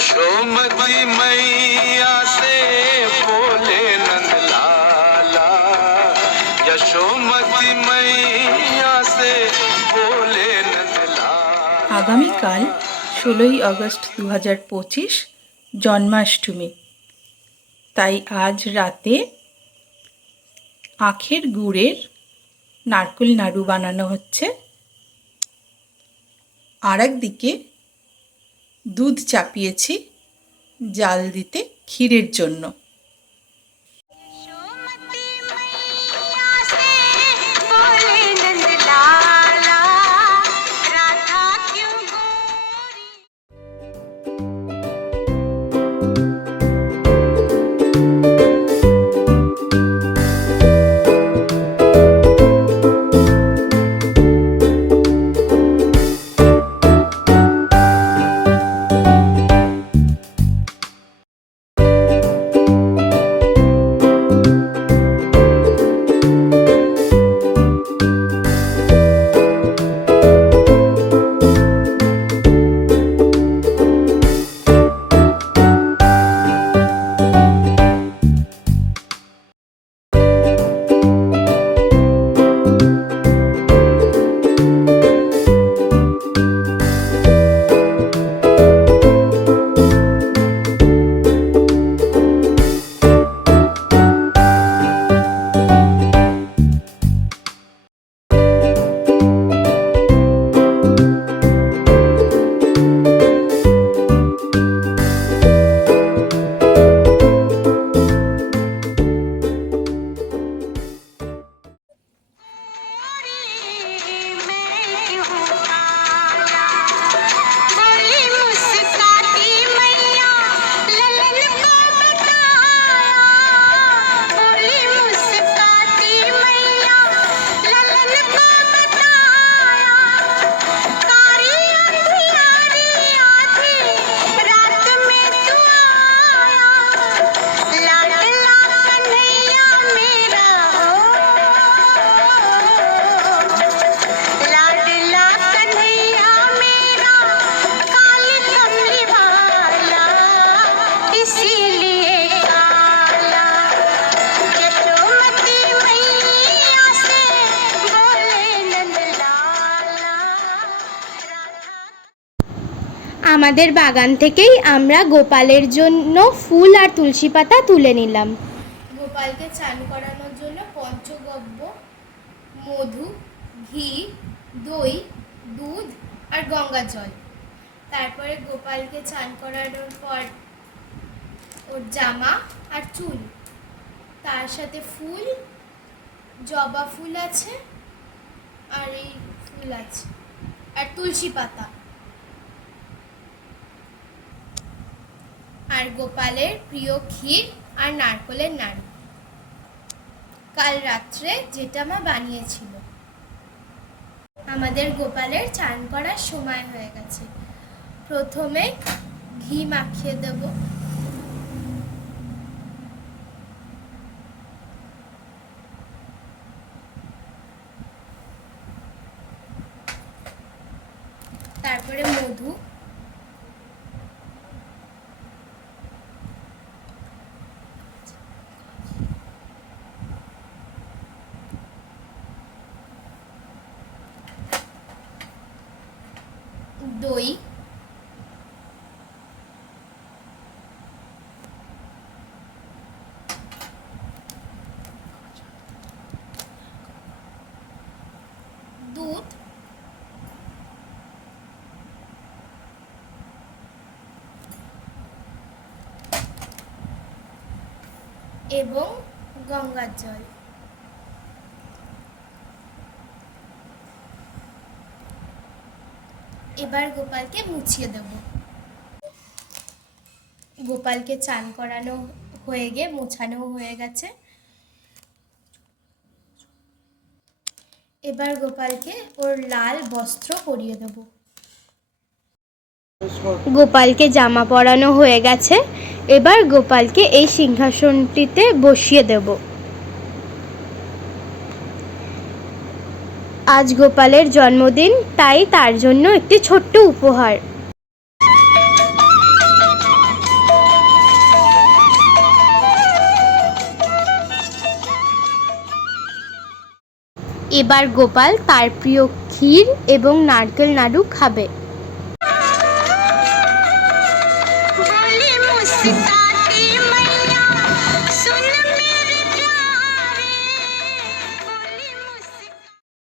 यशोमती मैया से बोले नंद लाला यशोमती मैया से बोले नंद लाला আগামীকাল ষোলোই আগস্ট দু হাজার পঁচিশ জন্মাষ্টমী তাই আজ রাতে আখের গুড়ের নারকেল নাড়ু বানানো হচ্ছে আর একদিকে দুধ চাপিয়েছি জাল দিতে ক্ষীরের জন্য। আমাদের বাগান থেকেই আমরা গোপালের জন্য ফুল আর তুলসী পাতা তুলে নিলাম। গোপালকে চান করানোর জন্য পঞ্চগব্য, মধু, ঘি, দই, দুধ আর গঙ্গা জল। তারপরে গোপালকে চান করানোর পর ওর জামা আর চুল। তার সাথে ফুল, জবা ফুল আছে আর এই ফুল আছে। আর তুলসী পাতা। আর গোপালের প্রিয় ক্ষীর আর নারকলের নাড়ু। কাল রাত্রে যেটা মা বানিয়েছিল। আমাদের গোপালের চান করার সময় হয়ে গেছে। প্রথমে ঘি মাখিয়ে দেব। তারপরে মধু দই দুধ এবং গঙ্গার জল। এবার গোপালকে মুছিয়ে দেব। গোপালকে চান করানো হয়ে গিয়ে মোছানো হয়ে গেছে। এবার গোপালকে ওর লাল বস্ত্র পরিয়ে দেব। গোপালকে জামা পরানো হয়ে গেছে। এবার গোপালকে এই সিংহাসনটিতে বসিয়ে দেব। আজ গোপালের জন্মদিন, তাই তার জন্য একটি ছোট্ট উপহার। এবার গোপাল তার প্রিয় ক্ষীর এবং নারকেল নাড়ু খাবে। Stop.